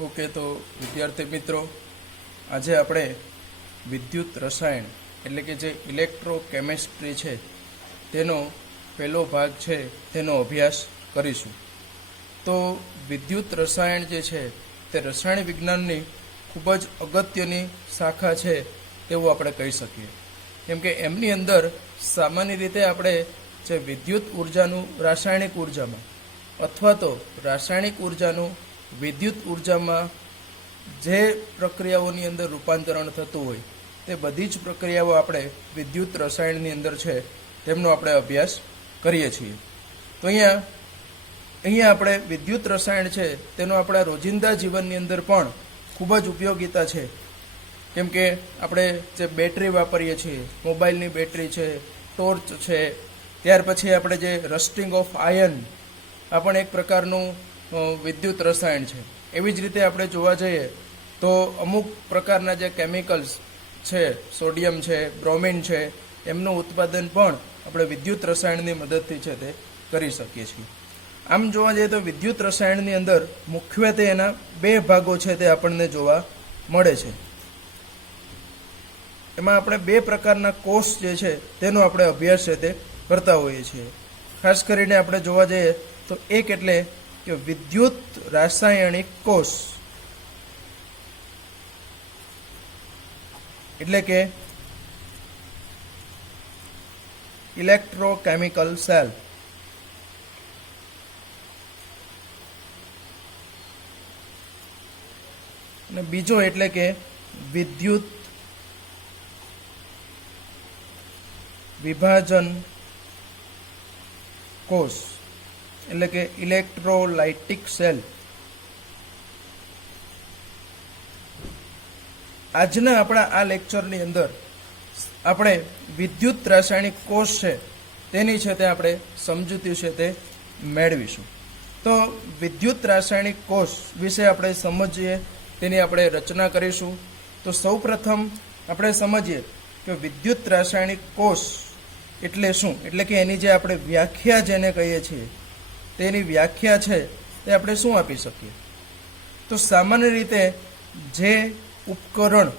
Okay तो विद्यार्थी मित्रों आज આપણે વિદ્યુત રસાયણ એટલે કે જે ઇલેક્ટ્રોકેમિસ્ટ્રી છે તેનો પહેલો ભાગ છે તેનો અભ્યાસ કરીશું। તો વિદ્યુત રસાયણ જે છે તે રસાયણ વિજ્ઞાનની ખૂબ જ અગત્યની શાખા છે તેવું આપણે કહી શકીએ, કેમ કે એમની અંદર સામાન્ય રીતે આપણે જે વિદ્યુત ઉર્જાનું રાસાયણિક ઉર્જામાં અથવા તો રાસાયણિક ઉર્જાનું વિદ્યુત ઉર્જામાં જે પ્રક્રિયાઓની અંદર રૂપાંતરણ થતું હોય તે બધી જ પ્રક્રિયાઓ આપણે વિદ્યુત રસાયણની અંદર છે તેમનો આપણે અભ્યાસ કરીએ છીએ। તો અહીંયા આપણે વિદ્યુત રસાયણ છે તેનો આપણા રોજિંદા જીવનની અંદર પણ ખૂબ જ ઉપયોગિતા છે, કેમ કે આપણે જે બેટરી વાપરીએ છીએ, મોબાઈલની બેટરી છે, ટોર્ચ છે, ત્યાર પછી આપણે જે રસ્ટિંગ ઓફ આયર્ન આ પણ એક પ્રકારનું વિદ્યુત રસાયણ છે। એવી જ રીતે આપણે જોવા જઈએ તો અમુક પ્રકારના જે કેમિકલ્સ છે, સોડિયમ છે, બ્રોમિન છે, એમનું ઉત્પાદન પણ આપણે વિદ્યુત રસાયણની મદદથી છે તે કરી શકીએ છીએ। આમ જોવા જઈએ તો વિદ્યુત રસાયણની અંદર મુખ્યત્વે એના બે ભાગો છે તે આપણને જોવા મળે છે। એમાં આપણે બે પ્રકારના કોષ જે છે તેનો આપણે અભ્યાસ છે તે કરતા હોઈએ છીએ। ખાસ કરીને આપણે જોવા જઈએ તો એક એટલે કે વિદ્યુત રાસાયણિક કોષ એટલે કે ઇલેક્ટ્રોકેમિકલ સેલ, અને બીજો એટલે કે વિદ્યુત વિભાજન કોષ એટલે કે ઇલેક્ટ્રોલાઇટિક સેલ। આજના આપણા આ લેક્ચરની અંદર આપણે વિદ્યુત રાસાયણિક કોષ છે તેની છે તે આપણે સમજૂતી છે તે મેળવીશું। તો વિદ્યુત રાસાયણિક કોષ વિશે આપણે સમજીએ, તેની આપણે રચના કરીશું। તો સૌપ્રથમ આપણે સમજીએ કે વિદ્યુત રાસાયણિક કોષ એટલે શું, એટલે કે એની જે આપણે વ્યાખ્યા જેને કહીએ છીએ તેની વ્યાખ્યા છે તે આપણે શું આપી શકીએ। તો સામાન્ય રીતે જે ઉપકરણ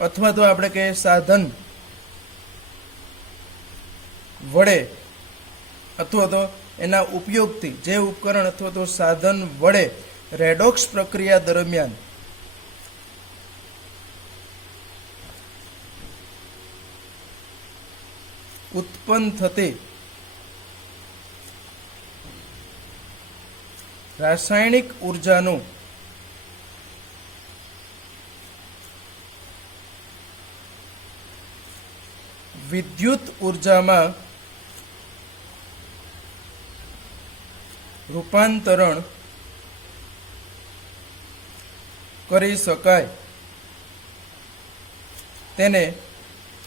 અથવા તો આપણે કહીએ સાધન વડે અથવા તો એના ઉપયોગથી જે ઉપકરણ અથવા તો સાધન વડે રેડોક્સ પ્રક્રિયા દરમિયાન ઉત્પન્ન થતી રાસાયણિક ઉર્જાનું વિદ્યુત ઉર્જામાં રૂપાંતરણ કરી શકાય તેને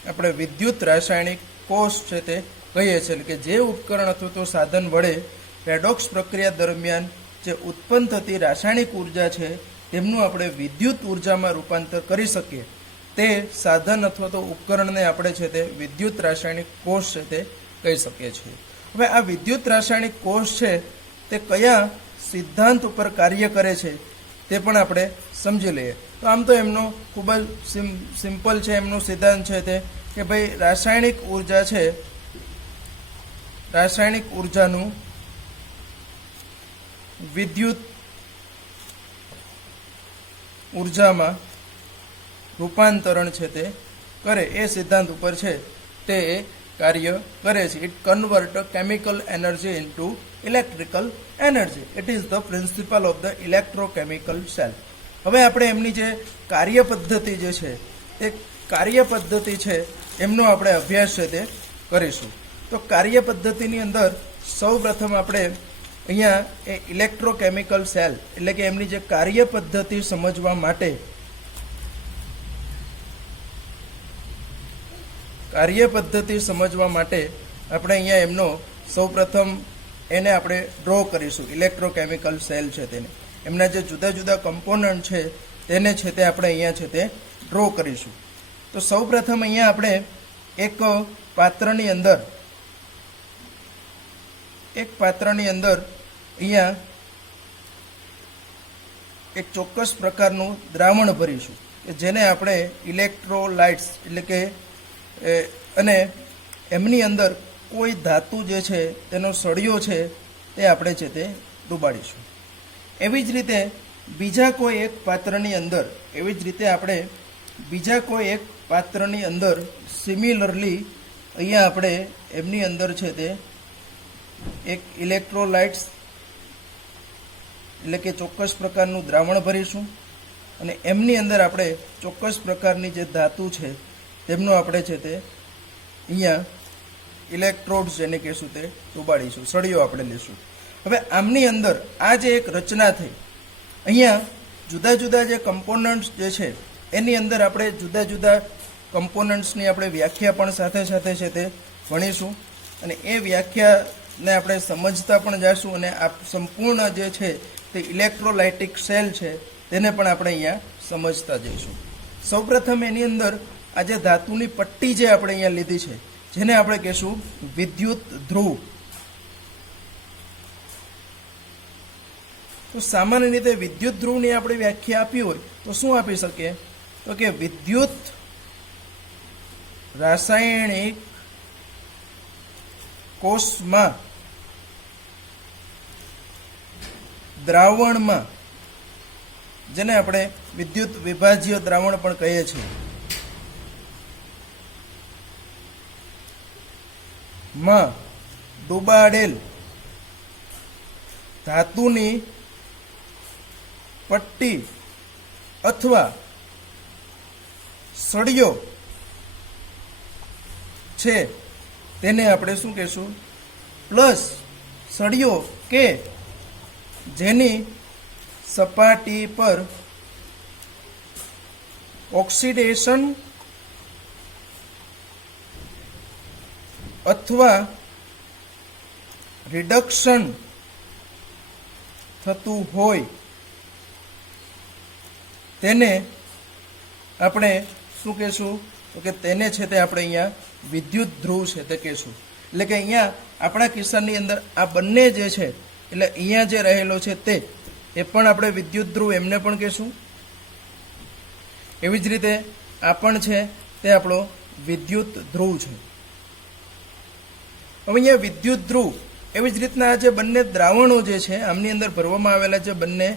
આપણે વિદ્યુત રાસાયણિક કોષ છે તે કહીએ છીએ। કે જે ઉપકરણ અથવા તો સાધન વડે રેડોક્સ પ્રક્રિયા દરમિયાન જે ઉત્પન્ન થતી રાસાયણિક ઉર્જા છે તેમનું આપણે વિદ્યુત ઉર્જામાં રૂપાંતર કરી શકીએ તે સાધન અથવા તો ઉપકરણને આપણે છે તે વિદ્યુત રાસાયણિક કોષ છે તે કહી શકીએ છીએ। હવે આ વિદ્યુત રાસાયણિક કોષ છે તે કયા સિદ્ધાંત ઉપર કાર્ય કરે છે તે પણ આપણે સમજી લઈએ। તો આમ તો એમનો ખૂબ જ સિમ્પલ છે, એમનો સિદ્ધાંત છે તે કે ભાઈ રાસાયણિક ઉર્જા છે, રાસાયણિક ઉર્જાનું વિદ્યુત ઉર્જામાં રૂપાંતરણ છે તે કરે એ સિદ્ધાંત ઉપર છે તે કાર્ય કરે છે। It convert chemical energy into electrical energy, it is the principal of the electrochemical cell. હવે આપણે એમની જે કાર્ય પદ્ધતિ જે છે એ કાર્ય પદ્ધતિ છે એમનો આપણે અભ્યાસ છે તે કરીશું। તો કાર્ય પદ્ધતિની અંદર સૌ પ્રથમ આપણે અહીંયા એ ઇલેક્ટ્રોકેમિકલ સેલ એટલે કે એમની જે કાર્ય પદ્ધતિ સમજવા માટે આપણે અહીંયા એમનો સૌપ્રથમ એને આપણે ડ્રો કરીશું। ઇલેક્ટ્રોકેમિકલ સેલ છે તેને એમના જે જુદા જુદા કમ્પોનન્ટ છે તેને છે તે આપણે અહીંયા છે તે ડ્રો કરીશું। તો સૌપ્રથમ અહીંયા આપણે એક પાત્રની અંદર અહીંયા એક ચોક્કસ પ્રકારનું દ્રાવણ ભરીશું કે જેને આપણે ઇલેક્ટ્રોલાઇટ્સ એટલે કે અને એમની અંદર કોઈ ધાતુ જે છે તેનો સળિયો છે તે આપણે છે તે ડૂબાડીશું. એવી જ રીતે બીજા કોઈ એક પાત્રની અંદર સિમિલરલી અહીંયા આપણે એમની અંદર છે તે એક ઇલેક્ટ્રોલાઇટ્સ એટલે કે ચોક્કસ પ્રકારનું દ્રાવણ ભરીશું અને એમની અંદર આપણે ચોક્કસ પ્રકારની જે ધાતુ છે તેમનો આપણે છે તે અહીંયા ઇલેક્ટ્રોડ્સ જેને કહેશું તે ડૂબાડીશું, સળિયો આપણે લેશું. હવે આમની અંદર આ જે એક રચના થઈ, અહીંયા જુદા જુદા જે કમ્પોનન્ટ્સ જે છે એની અંદર આપણે જુદા જુદા કમ્પોનન્ટ્સની આપણે વ્યાખ્યા પણ સાથે સાથે છે તે ભણીશું અને એ વ્યાખ્યાને આપણે સમજતા પણ જઈશું અને આ સંપૂર્ણ જે છે તે ઇલેક્ટ્રોલાઇટિક સેલ છે તેને પણ આપણે અહીંયા સમજતા જઈશું. સૌપ્રથમ એની અંદર આ જે ધાતુની પટ્ટી જે આપણે અહીંયા લીધી છે જેને આપણે કહેશું વિદ્યુત ધ્રુવ. તો સામાન્ય રીતે વિદ્યુત ધ્રુવની આપણે વ્યાખ્યા આપી હોય તો શું આપી શકીએ? તો કે વિદ્યુત રાસાયણિક કોષમાં દ્રાવણમાં, જેને આપણે વિદ્યુત વિભાજ્ય દ્રાવણ પણ કહીએ છીએ, માં ડૂબાડેલ ધાતુની પટ્ટી અથવા સળિયો છે તેને આપણે શું કહેશું? પ્લસ સળિયો કે જેની સપાટી પર ઓક્સિડેશન અથવા રિડક્શન થતું હોય તેને આપણે શું કહેશું? તો કે તેને છે તે આપણે અહીંયા વિદ્યુત ધ્રુવ છે તે કહેશું. એટલે કે અહીંયા આપણા કિસ્સાની અંદર આ બંને જે છે એટલે અહીંયા જે રહેલો છે તે એ પણ આપણે વિદ્યુત ધ્રુવ એમને પણ કહેશું. એવી જ રીતે આ પણ છે તે આપણો વિદ્યુત ધ્રુવ છે. હવે અહીંયા વિદ્યુત ધ્રુવ એવી જ રીતના આ જે બંને દ્રાવણો જે છે આમની અંદર ભરવામાં આવેલા જે બંને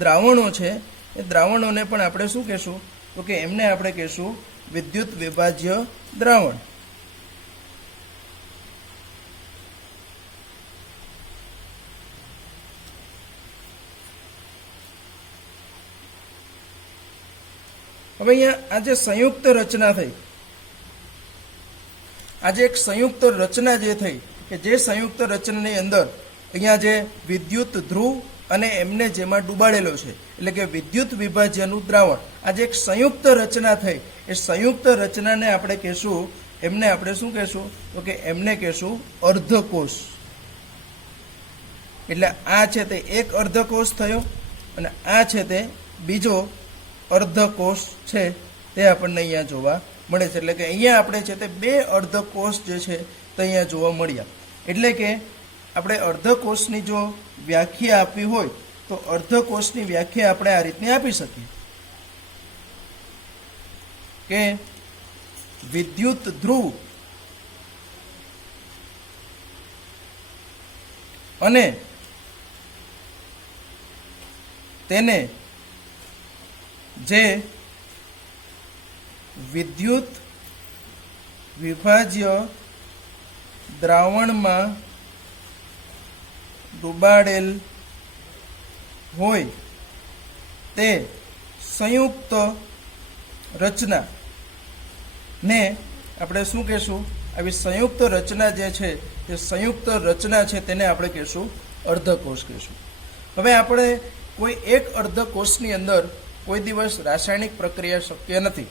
દ્રાવણો છે એ દ્રાવણોને પણ આપણે શું કહેશું? તો કે એમને આપણે કહેશું વિદ્યુત વિભાજ્ય દ્રાવણ. હવે અહીંયા આ જે સંયુક્ત રચના થઈ, આજે એક સંયુક્ત રચના જે થઈ કે જે સંયુક્ત રચનાની અંદર અહીંયા જે વિદ્યુત ધ્રુવ અને એમને જેમાં ડૂબાડેલો છે એટલે કે વિદ્યુત વિભાજ્યનું દ્રાવણ, આજે એક સંયુક્ત રચના થઈ. એ સંયુક્ત રચનાને આપણે કહેશું, એમને આપણે શું કહેશું? તો કે એમને કહેશું અર્ધકોષ. એટલે આ છે તે એક અર્ધકોષ થયો અને આ છે તે બીજો અર્ધકોષ છે તે આપણને અહીંયા જોવા મળે છે. એટલે કે અહીંયા આપણે છે તે બે અર્ધકોષ જે છે તે અહીંયા જોવા મળ્યા. એટલે કે આપણે અર્ધકોષની જો વ્યાખ્યા આપવી હોય તો અર્ધકોષની વ્યાખ્યા આપણે આ રીતની આપી શકીએ કે વિદ્યુત ધ્રુવ અને તેને જે વિદ્યુત વિભાજ્ય દ્રાવણમાં ડૂબાડેલ હોય તે સંયુક્ત રચના ને આપણે શું કહેશું? આવી સંયુક્ત રચના જે છે તે સંયુક્ત રચના છે તેને આપણે કહેશું અર્ધકોષ કહેશું. હવે આપણે કોઈ એક અર્ધકોષની અંદર કોઈ દિવસ રાસાયણિક પ્રક્રિયા શક્ય નથી.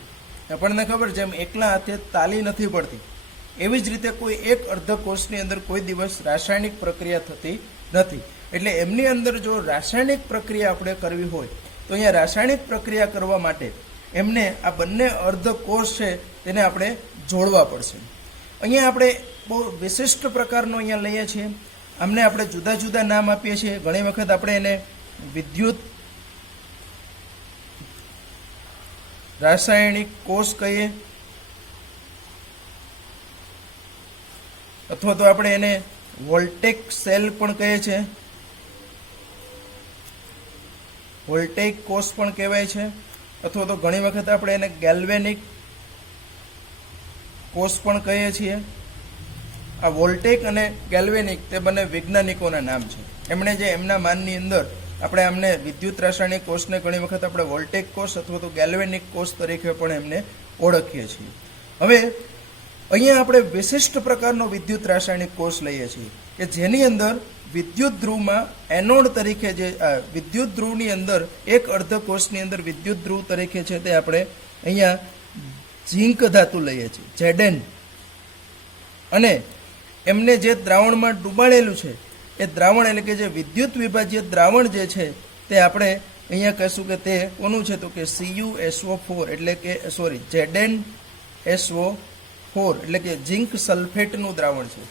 આપણને ખબર જેમ એકલા હાથે તાલી નથી પડતી એવી જ રીતે કોઈ એક અર્ધકોષની અંદર કોઈ દિવસ રાસાયણિક પ્રક્રિયા થતી નથી. એટલે એમની અંદર જો રાસાયણિક પ્રક્રિયા આપણે કરવી હોય તો અહીંયા રાસાયણિક પ્રક્રિયા કરવા માટે એમને આ બંને અર્ધકોષ છે તેને આપણે જોડવા પડશે. અહીંયા આપણે બહુ વિશિષ્ટ પ્રકારનો અહીંયા લઈએ છીએ. આમને આપણે જુદા જુદા નામ આપીએ છીએ. ઘણી વખત આપણે એને વિદ્યુત રાસાયણિક કોષ કહીએ, અથવા તો આપણે એને વોલ્ટેક સેલ પણ કહે છે, વોલ્ટેઇક કોષ પણ કહેવાય છે, અથવા તો ઘણી વખત આપણે એને ગેલ્વેનિક કોષ પણ કહીએ છીએ. આ વોલ્ટેક અને ગેલ્વેનિક તે બંને વૈજ્ઞાનિકોના નામ છે. એમણે જે એમના માનની અંદર આપણે અમને વિદ્યુત રાસાયણિક કોષને ઘણી વખત આપણે વોલ્ટેક કોષ અથવા તો ગેલ્વેનિક કોષ તરીકે પણ એમને ઓળખીએ છીએ. હવે અહીંયા આપણે વિશિષ્ટ પ્રકારનો વિદ્યુત રાસાયણિક કોષ લઈએ છીએ કે જેની અંદર વિદ્યુત ધ્રુવમાં એનોડ તરીકે જે વિદ્યુત ધ્રુવની અંદર એક અર્ધ કોષની અંદર વિદ્યુત ધ્રુવ તરીકે છે તે આપણે અહીંયા ઝીંક ધાતુ લઈએ છીએ, ઝેડેન. અને એમને જે દ્રાવણમાં ડૂબાડેલું છે એ દ્રાવણ એટલે કે જે વિદ્યુત વિભાજ્ય દ્રાવણ જે છે તે આપણે અહીંયા કહીશું કે તે કોનું છે તો કે CuSO4 એટલે કે ઝેડેન SO4 એટલે કે ઝીંક સલ્ફેટનું દ્રાવણ છે.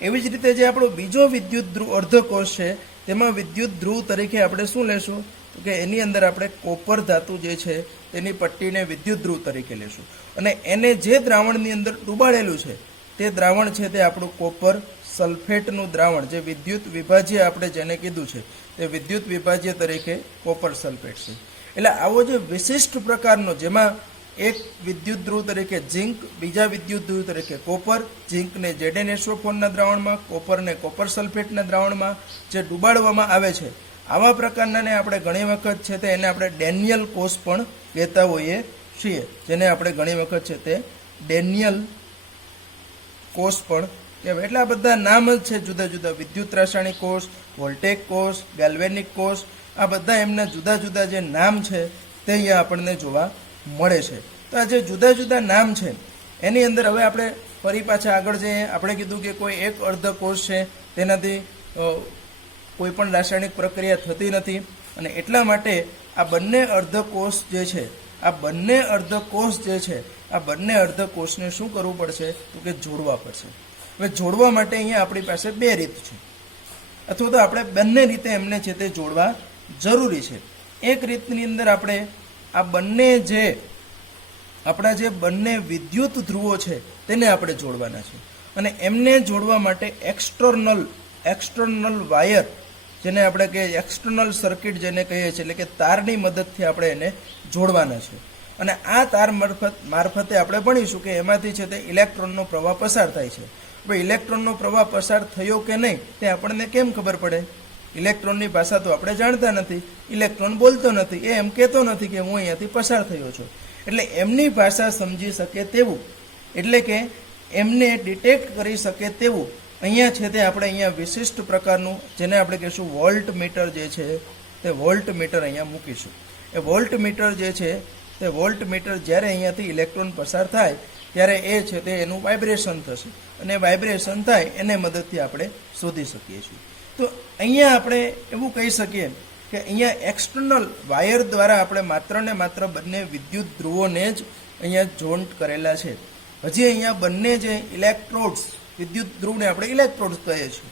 એવી જ રીતે જે આપણો બીજો વિદ્યુત ધ્રુવ અર્ધકોષ છે તેમાં વિદ્યુત ધ્રુવ તરીકે આપણે શું લેશું તો કે એની અંદર આપણે કોપર ધાતુ જે છે તેની પટ્ટીને વિદ્યુત ધ્રુવ તરીકે લેશું. અને એને જે દ્રાવણની અંદર ડૂબાડેલું છે તે દ્રાવણ છે તે આપણું કોપર સલ્ફેટનું દ્રાવણ, જે વિદ્યુત વિભાજ્ય આપણે જેને કીધું છે તે વિદ્યુત વિભાજ્ય તરીકે કોપર સલ્ફેટ છે. એટલે આવો જે વિશિષ્ટ પ્રકારનો જેમાં એક વિદ્યુત ધ્રુવ તરીકે ઝીંક, બીજા વિદ્યુત ધ્રુવ તરીકે કોપર, ઝીંકને ZnSO4ના દ્રાવણમાં, કોપરને કોપર સલ્ફેટના દ્રાવણમાં જે ડૂબાડવામાં આવે છે, આવા પ્રકારનાને આપણે ઘણી વખત છે તે એને આપણે ડેનિયલ કોષ પણ કહેતા હોઈએ છીએ, જેને આપણે ઘણી વખત છે તે ડેનિયલ કોષ પણ કહેવાય. એટલે આ બધા નામ જ છે જુદા જુદા, વિદ્યુત રાસાયણિક કોષ, વોલ્ટેક કોષ, ગેલ્વેનિક કોષ, આ બધા એમના જુદા જુદા જે નામ છે તે અહીંયા આપણને જોવા મળે છે. તો આ જે જુદા જુદા નામ છે એની અંદર હવે આપણે ફરી પાછા આગળ જઈએ. આપણે કીધું કે કોઈ એક અર્ધ કોષ છે તેનાથી કોઈ પણ રાસાયણિક પ્રક્રિયા થતી નથી, અને એટલા માટે આ બંને અર્ધકોષ જે છે આ બંને અર્ધકોષને શું કરવું પડશે તો કે જોડવા પડશે. હવે જોડવા માટે અહીંયા આપણી પાસે બે રીત છે, અથવા તો આપણે બંને રીતે એમને છે તે જોડવા જરૂરી છે. એક રીતની અંદર આપણે આ બંને જે આપણા જે બંને વિદ્યુત ધ્રુવો છે તેને આપણે જોડવાના છે, અને એમને જોડવા માટે એક્સટર્નલ વાયર જેને આપણે કહીએ એક્સટર્નલ સર્કિટ જેને કહીએ છીએ, એટલે કે તારની મદદથી આપણે એને જોડવાના છે. અને આ તાર મારફતે આપણે ભણીશું કે એમાંથી છે તે ઇલેક્ટ્રોનનો પ્રવાહ પસાર થાય છે. હવે ઇલેક્ટ્રોનનો પ્રવાહ પસાર થયો કે નહીં તે આપણને કેમ ખબર પડે? ઇલેક્ટ્રોનની ભાષા તો આપણે જાણતા નથી, ઇલેક્ટ્રોન બોલતો નથી, એ એમ કહેતો નથી કે હું અહીંયાથી પસાર થયો છું. એટલે એમની ભાષા સમજી શકે તેવું, એટલે કે એમને ડિટેક્ટ કરી શકે તેવું અહીંયા છે તે આપણે અહીંયા વિશિષ્ટ પ્રકારનું જેને આપણે કહીશું વોલ્ટ મીટર જે છે તે વોલ્ટ મીટર અહીંયા મૂકીશું. એ વોલ્ટ મીટર જે છે તે વોલ્ટ મીટર જ્યારે અહીંયાથી ઇલેક્ટ્રોન પસાર થાય ત્યારે એ છે તે એનું વાઇબ્રેશન થશે, અને વાઇબ્રેશન થાય એને મદદથી આપણે શોધી શકીએ છીએ. તો અહીંયા આપણે એવું કહી શકીએ કે અહીંયા એક્સટર્નલ વાયર દ્વારા આપણે માત્ર ને માત્ર બંને વિદ્યુત ધ્રુવોને જ અહીંયા જોઈન્ટ કરેલા છે. હજી અહીંયા બંને જે ઇલેક્ટ્રોડ્સ, વિદ્યુત ધ્રુવને આપણે ઇલેક્ટ્રોડ્સ કહીએ છીએ,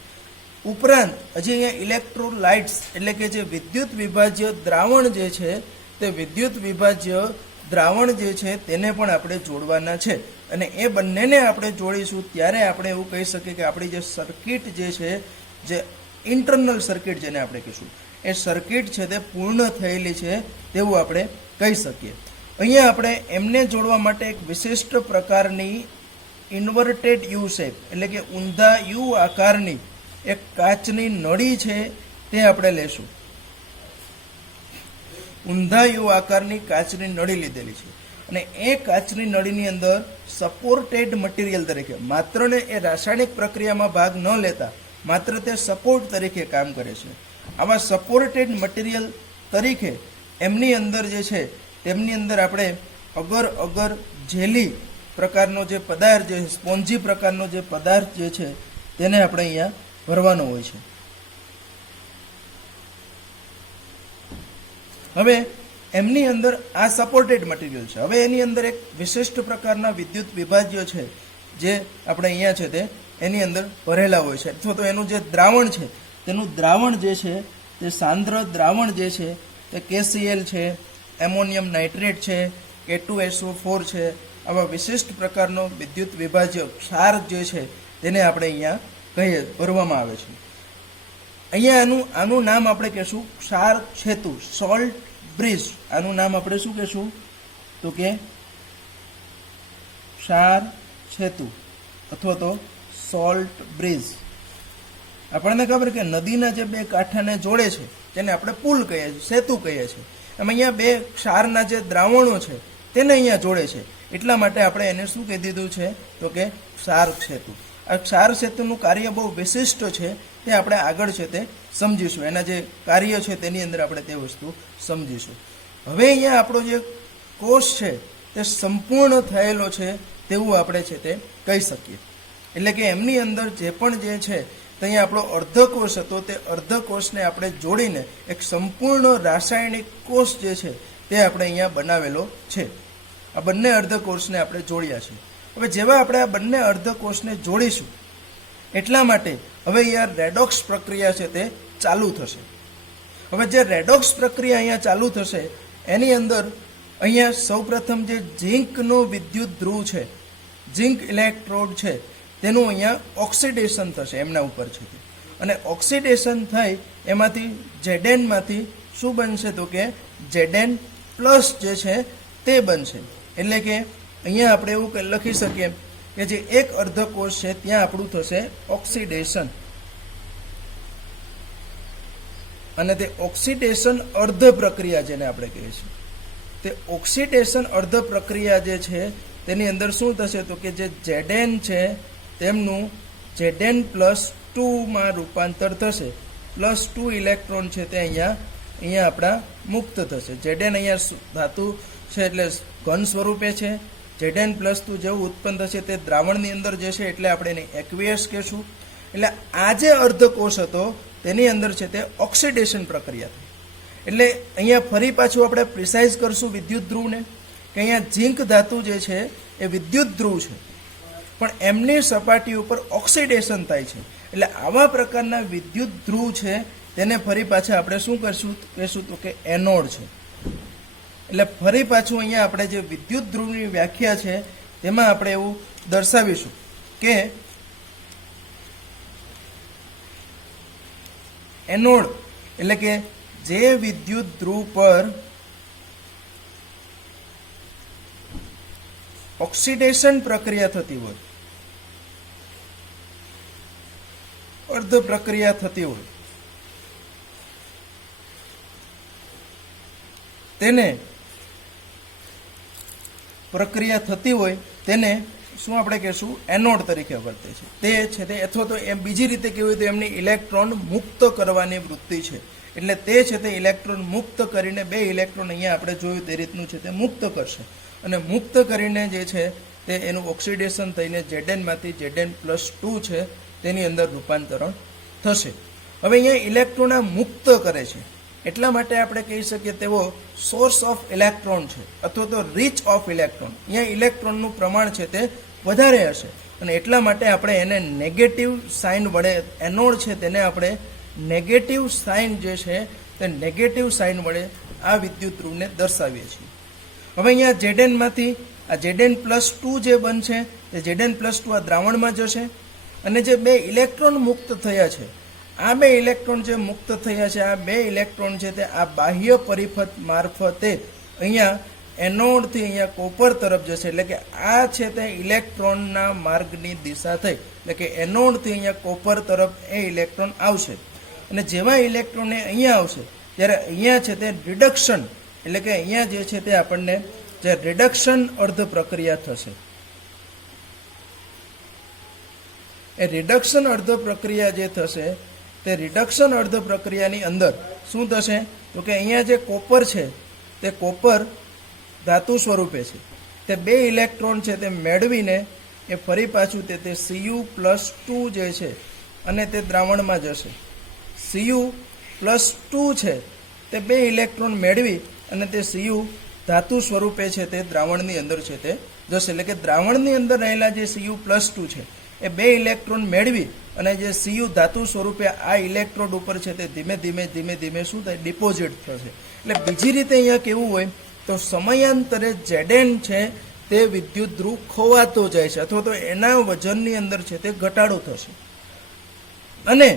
ઉપરાંત હજી અહીંયા ઇલેક્ટ્રોલાઇટ્સ એટલે કે જે વિદ્યુત વિભાજ્ય દ્રાવણ જે છે તે વિદ્યુત વિભાજ્ય દ્રાવણ જે છે તેને પણ આપણે જોડવાના છે. અને એ બંનેને આપણે જોડીશું ત્યારે આપણે એવું કહી શકીએ કે આપણી જે સર્કિટ જે છે, જે ઇન્ટરનલ સર્કિટ જેને આપણે કહીશું, એ સર્કિટ છે તે પૂર્ણ થયેલી છે તેવું આપણે કહી શકીએ. અહીંયા આપણે એમને જોડવા માટે એક વિશિષ્ટ પ્રકારની ઇન્વર્ટેડ યુ શેપ એટલે કે ઊંધા યુ આકારની એક કાચની નળી છે તે આપણે લેશું. ઊંધા યુ આકારની કાચની નળી લીધેલી છે, અને એ કાચની નળીની અંદર સપોર્ટેડ મટીરિયલ તરીકે, માત્ર ને એ રાસાયણિક પ્રક્રિયામાં ભાગ ન લેતા માત્ર તે સપોર્ટ તરીકે કામ કરે છે. આવા સપોર્ટેડ મટીરિયલ તરીકે એમની અંદર જે છે તેમની અંદર આપણે અગર જેલી પ્રકારનો જે પદાર્થ, જે સ્પોન્જી પ્રકારનો જે પદાર્થ જે છે તેને આપણે અહીંયા ભરવાનો હોય છે. હવે એમની અંદર આ સપોર્ટેડ મટીરિયલ છે. હવે એની અંદર એક વિશિષ્ટ પ્રકારના વિદ્યુત વિભાજ્ય છે જે આપણે અહીંયા છે તે એની અંદર ભરેલા હોય છે, અથવા તો એનું જે દ્રાવણ છે તેનું દ્રાવણ જે છે તે સાંદ્ર દ્રાવણ જે છે તે KCl છે, એમોનિયમ નાઇટ્રેટ છે, K2SO4 છે, આવા વિશિષ્ટ પ્રકારનો વિદ્યુત વિભાજ્ય ક્ષાર જે છે તેને આપણે અહીંયા કહીએ ભરવામાં આવે છે. અહીંયા આનું નામ આપણે કહેશું ક્ષાર સેતુ, સોલ્ટ બ્રિજ. આનું નામ આપણે શું કહેશું તો કે ક્ષાર સેતુ અથવા તો સોલ્ટ બ્રિજ. આપણને ખબર કે નદીના જે બે કાંઠાને જોડે છે તેને આપણે પુલ કહીએ છીએ, સેતુ કહીએ છીએ. એમ અહીંયા બે ક્ષારના જે દ્રાવણો છે તેને અહીંયા જોડે છે, એટલા માટે આપણે એને શું કહી દીધું છે તો કે ક્ષાર સેતુ. આ ક્ષાર સેતુનું કાર્ય બહુ વિશિષ્ટ છે, તે આપણે આગળ છે તે સમજીશું. એના જે કાર્ય છે તેની અંદર આપણે તે વસ્તુ સમજીશું. હવે અહીંયા આપણો જે કોષ છે તે સંપૂર્ણ થયેલો છે તેવું આપણે છે તે કહી શકીએ. એટલે કે એમની અંદર જે પણ જે છે તો અહીંયા આપણો અર્ધકોષ હતો, તે અર્ધકોષને આપણે જોડીને એક સંપૂર્ણ રાસાયણિક કોષ જે છે તે આપણે અહીંયા બનાવેલો છે. આ બંને અર્ધકોષને આપણે જોડ્યા છે. હવે જેવા આપણે આ બંને અર્ધકોષને જોડીશું એટલા માટે હવે અહીંયા રેડોક્સ પ્રક્રિયા છે તે ચાલુ થશે. હવે જે રેડોક્સ પ્રક્રિયા અહીંયા ચાલુ થશે એની અંદર અહીંયા સૌપ્રથમ જે ઝીંકનો વિદ્યુત ધ્રુવ છે, ઝીંક ઇલેક્ટ્રોડ છે, તેનું અહીંયા ઓક્સિડેશન થશે એમના ઉપર છે. અને ઓક્સિડેશન થઈ એમાંથી Znમાંથી શું બનશે તો કે Zn પ્લસ જે છે તે બનશે. એટલે કે અહીંયા આપણે એવું લખી શકીએ કે જે એક અર્ધકોષ છે ત્યાં આપણું થશે ઓક્સિડેશન, અને તે ઓક્સિડેશન અર્ધ પ્રક્રિયા જેને આપણે કહીએ છીએ, તે ઓક્સિડેશન અર્ધ પ્રક્રિયા જે છે તેની અંદર શું થશે તો કે જે Zn છે તેમનું Zn+2 માં રૂપાંતર થશે. +2 ઇલેક્ટ્રોન છે તે અહીંયા આપણા મુક્ત થશે. Zn અહીંયા ધાતુ છે એટલે ઘન સ્વરૂપે છે. Zn+2 જેવું ઉત્પન્ન થશે તે દ્રાવણની અંદર જે છે એટલે આપણે એને એક્વિયસ કહેશું. એટલે આ જે અર્ધકોષ હતો તેની અંદર છે તે ઓક્સિડેશન પ્રક્રિયા થઈ. એટલે અહીંયા ફરી પાછું આપણે પ્રિસાઇઝ કરશું વિદ્યુત ધ્રુવને કે અહીંયા ઝીંક ધાતુ જે છે એ વિદ્યુત ધ્રુવ છે, પણ એમની સપાટી ઉપર ઓક્સિડેશન થાય છે. એટલે આવા પ્રકારના વિદ્યુત ધ્રુવ છે તેને ફરી પાછા આપણે શું કહેશું તો કે એનોડ છે. એટલે ફરી પાછું અહીંયા આપણે જે વિદ્યુત ધ્રુવની વ્યાખ્યા છે તેમાં આપણે એવું દર્શાવીશું કે એનોડ એટલે કે જે વિદ્યુત ધ્રુવ પર ઓક્સિડેશન પ્રક્રિયા થતી હોય, અર્ધ પ્રક્રિયા થતી હોય, તેને પ્રક્રિયા થતી હોય તેને શું આપણે કહેશું એનોડ તરીકે વર્તે છે. તે છે તે અથવા તો એમ બીજી રીતે કહેવું તો એમની ઇલેક્ટ્રોન મુક્ત કરવાની વૃત્તિ છે. એટલે તે છે તે ઇલેક્ટ્રોન મુક્ત કરીને બે ઇલેક્ટ્રોન અહીંયા આપણે જોયું તે રીતનું છે તે મુક્ત કરશે, અને મુક્ત કરીને જે છે તે એનું ઓક્સિડેશન થઈને Znમાંથી Zn+2 છે તેની અંદર રૂપાંતરણ થશે. હવે અહીંયા ઇલેક્ટ્રોન મુક્ત કરે છે એટલા માટે આપણે કહી શકીએ તેવો સોર્સ ઓફ ઇલેક્ટ્રોન છે અથવા તો રીચ ઓફ ઇલેક્ટ્રોન. અહીંયા ઇલેક્ટ્રોનનું પ્રમાણ છે તે વધારે હશે, અને એટલા માટે આપણે એને નેગેટિવ સાઇન વડે એનોડ છે તેને આપણે નેગેટિવ સાઇન જે છે તે નેગેટિવ સાઇન વડે આ વિદ્યુત ધ્રુવને દર્શાવીએ છીએ. હવે અહીંયા Znમાંથી આ Zn+2 જે બનશે તે Zn+2 આ દ્રાવણમાં જશે, અને જે બે ઇલેક્ટ્રોન મુક્ત થયા છે આ બે ઇલેક્ટ્રોન જે મુક્ત થયા છે આ બે ઇલેક્ટ્રોન છે તે આ બાહ્ય પરિપથ મારફતે અહીંયા એનોડથી અહીંયા કોપર તરફ જશે. એટલે કે આ છે તે ઇલેક્ટ્રોનના માર્ગની દિશા થઈ, એટલે કે એનોડથી અહીંયા કોપર તરફ એ ઇલેક્ટ્રોન આવશે, અને જેવા ઇલેક્ટ્રોન અહીંયા આવશે ત્યારે અહીંયા છે તે રિડક્શન એટલે કે અહીંયા જે છે તે આપણને જે રિડક્શન અર્ધ પ્રક્રિયા થશે. એ રિડક્શન અર્ધ પ્રક્રિયા જે થશે તે રિડક્શન અર્ધ પ્રક્રિયાની અંદર શું થશે તો કે અહીંયા જે કોપર છે તે કોપર ધાતુ સ્વરૂપે છે, તે બે ઇલેક્ટ્રોન છે તે મેળવીને એ ફરી પાછું તે Cu+2 જે છે અને તે દ્રાવણમાં જશે. Cu+2 છે તે બે ઇલેક્ટ્રોન મેળવી અને તે Cu ધાતુ સ્વરૂપે છે તે દ્રાવણની અંદર છે તે જશે. એટલે કે દ્રાવણની અંદર રહેલા જે Cu+2 છે એ બે ઇલેક્ટ્રોન મેળવી અને જે Cu ધાતુ સ્વરૂપે આ ઇલેક્ટ્રોડ ઉપર છે તે ધીમે ધીમે શું થાય ડિપોઝિટ થશે. એટલે બીજી રીતે અહીંયા કેવું હોય તો સમયાંતરે Zn છે તે વિદ્યુત ધ્રુવ ખોવાતો જાય છે અથવા તો એના વજનની અંદર છે તે ઘટાડો થશે. અને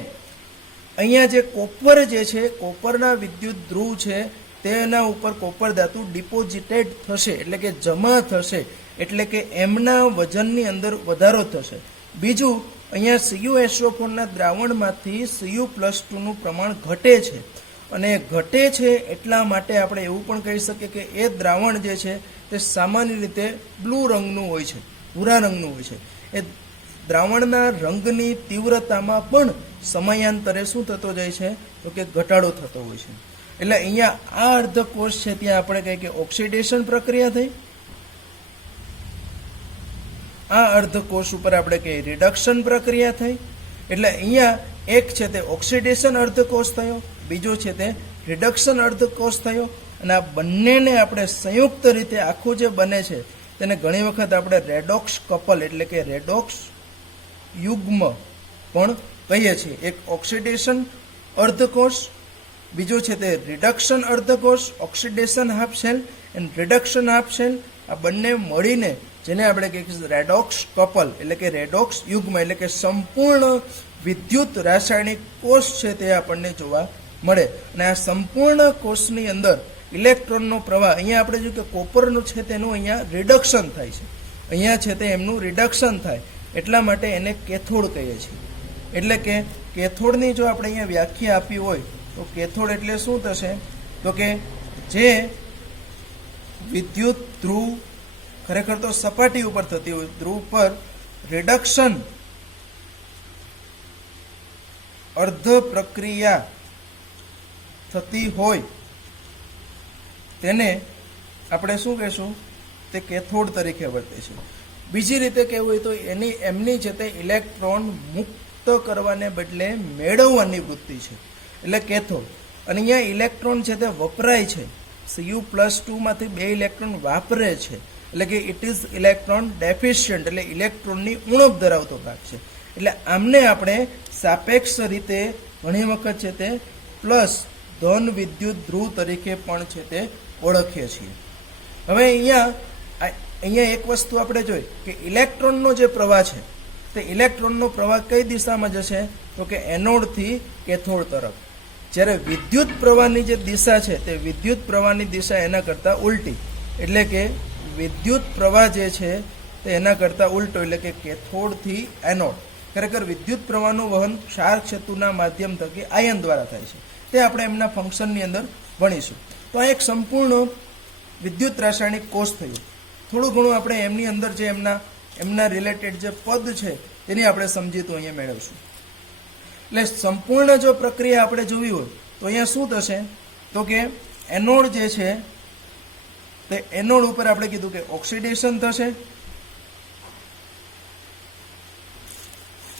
અહીંયા જે કોપર જે છે, કોપરના વિદ્યુત ધ્રુવ છે તેના ઉપર કોપર ધાતુ ડિપોઝિટેડ થશે, એટલે કે જમા થશે, એટલે કે એમના વજનની અંદર વધારો થશે. બીજું, અહીંયા CuSO4 ના દ્રાવણમાંથી Cu+2 નું પ્રમાણ ઘટે છે, અને ઘટે છે એટલા માટે આપણે એવું પણ કહી શકીએ કે એ દ્રાવણ જે છે તે સામાન્ય રીતે બ્લુ રંગનું હોય છે, ભૂરા રંગનું હોય છે. એ દ્રાવણના રંગની તીવ્રતામાં પણ સમયાંતરે શું થતો જાય છે તો કે ઘટાડો થતો હોય છે. એટલે અહીંયા આ અર્ધકોષ છે ત્યાં આપણે કહીએ કે ઓક્સિડેશન પ્રક્રિયા થઈ, આ અર્ધકોષ ઉપર આપણે કહીએ રિડક્શન પ્રક્રિયા થઈ. એટલે અહીંયા એક છે તે ઓક્સિડેશન અર્ધકોષ થયો, બીજો છે તે રિડક્શન અર્ધકોષ થયો, અને આ બંનેને આપણે સંયુક્ત રીતે આખું જે બને છે તેને ઘણી વખત આપણે રેડોક્સ કપલ એટલે કે રેડોક્સ યુગ્મ પણ કહીએ છીએ. એક ઓક્સિડેશન અર્ધકોષ, બીજો છે તે રિડક્શન અર્ધકોષ, oxidation half cell and reduction half cell. આ બંને મળીને જેને આપણે કહીએ રેડોક્સ કપલ એટલે કે રેડોક્સ યુગ્મ એટલે કે સંપૂર્ણ વિદ્યુત રાસાયણિક કોષ છે તે આપણને જોવા મળે. અને આ સંપૂર્ણ કોષની અંદર ઇલેક્ટ્રોનનો પ્રવાહ, અહીંયા આપણે જોયું કે કોપરનું છે તેનું અહીંયા રિડક્શન થાય છે, અહીંયા છે તે એમનું રિડક્શન થાય, એટલા માટે એને કેથોડ કહીએ છીએ. એટલે કે કેથોડની જો આપણે અહીંયા વ્યાખ્યા આપી હોય તો કેથોડ એટલે શું થશે તો કે જે વિદ્યુત ધ્રુવ ખરેખર તો સપાટી ઉપર થતી હોય ધ્રુવ પર રિડક્શન અર્ધ પ્રક્રિયા થતી હોય તેને આપણે શું કહેશું, તે કેથોડ તરીકે વર્તે છે. બીજી રીતે કહેવું હોય તો એમની છે તે ઇલેક્ટ્રોન મુક્ત કરવાને બદલે મેળવવાની વૃત્તિ છે, એટલે કેથોડ. અને અહીંયા ઇલેક્ટ્રોન છે તે વપરાય છે, Cu+2 માંથી 2 ઇલેક્ટ્રોન વાપરે છે, એટલે કે ઇટ ઇઝ ઇલેક્ટ્રોન ડેફિશિયન્ટ, એટલે ઇલેક્ટ્રોનની ઉણપ ધરાવતો ભાગ છે. એટલે આમને આપણે સાપેક્ષ રીતે ઘણી વખત છે તે પ્લસ ધન વિદ્યુત ધ્રુવ તરીકે પણ છે તે ઓળખીએ છીએ. હવે અહીંયા એક વસ્તુ આપણે જોઈ કે ઇલેક્ટ્રોનનો જે પ્રવાહ છે તે ઇલેક્ટ્રોનનો પ્રવાહ કઈ દિશામાં જશે તો કે એનોડથી કેથોડ તરફ. જ્યારે વિદ્યુત પ્રવાહની જે દિશા છે તે વિદ્યુત પ્રવાહની દિશા એના કરતાં ઉલટી, એટલે કે વિદ્યુત પ્રવાહ જે છે તે એના કરતાં ઉલટો, એટલે કે કેથોડથી એનોડ. ખરેખર વિદ્યુત પ્રવાહનું વહન ક્ષાર ક્ષેત્રના માધ્યમ થકી આયન દ્વારા થાય છે, તે આપણે એમના ફંક્શનની અંદર ભણીશું. તો આ એક સંપૂર્ણ વિદ્યુત રાસાયણિક કોષ થયું. થોડું ઘણું આપણે એમની અંદર જે એમના રિલેટેડ જે પદ છે તેની આપણે સમજીતું અહીંયા મેળવશું. એટલે સંપૂર્ણ જો પ્રક્રિયા આપણે જોવી હોય તો અહીંયા શું થશે તો કે એનોડ જે છે તે એનોડ ઉપર આપણે કીધું કે ઓક્સિડેશન થશે,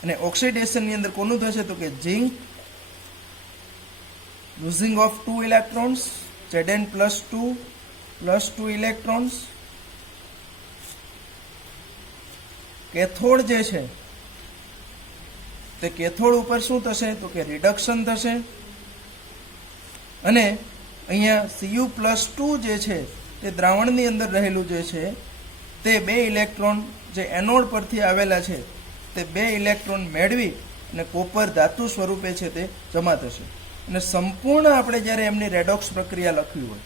અને ઓક્સિડેશનની અંદર કોનું થશે તો કે zinc losing of 2 electrons, Zn+2 electrons. Cathode જે છે તે કેથોડ ઉપર શું થશે તો કે રિડક્શન થશે, અને અહીંયા Cu+2 જે છે તે દ્રાવણની અંદર રહેલું જે છે તે 2 ઇલેક્ટ્રોન જે એનોડ પરથી આવેલા છે તે 2 ઇલેક્ટ્રોન મેળવી અને કોપર ધાતુ સ્વરૂપે છે તે જમા થશે. અને સંપૂર્ણ આપણે જ્યારે એમની રેડોક્સ પ્રક્રિયા લખવી હોય,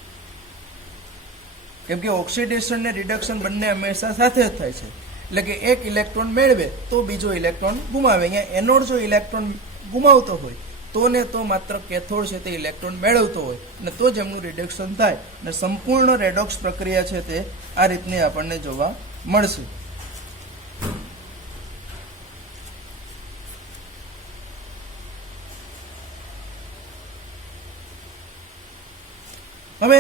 કેમ કે ઓક્સિડેશન ને રિડક્શન બંને હંમેશા સાથે જ થાય છે, એટલે કે એક ઇલેક્ટ્રોન મેળવે તો બીજો ઇલેક્ટ્રોન ગુમાવે. અહીંયા એનોડ જો ઇલેક્ટ્રોન ગુમાવતો હોય તો ને તો માત્ર કેથોડ છે તે ઇલેક્ટ્રોન મેળવતો હોય અને તો જ એમનું રિડક્શન થાય, અને સંપૂર્ણ રેડોક્સ પ્રક્રિયા છે તે આ રીતની આપણને જોવા મળશે. હવે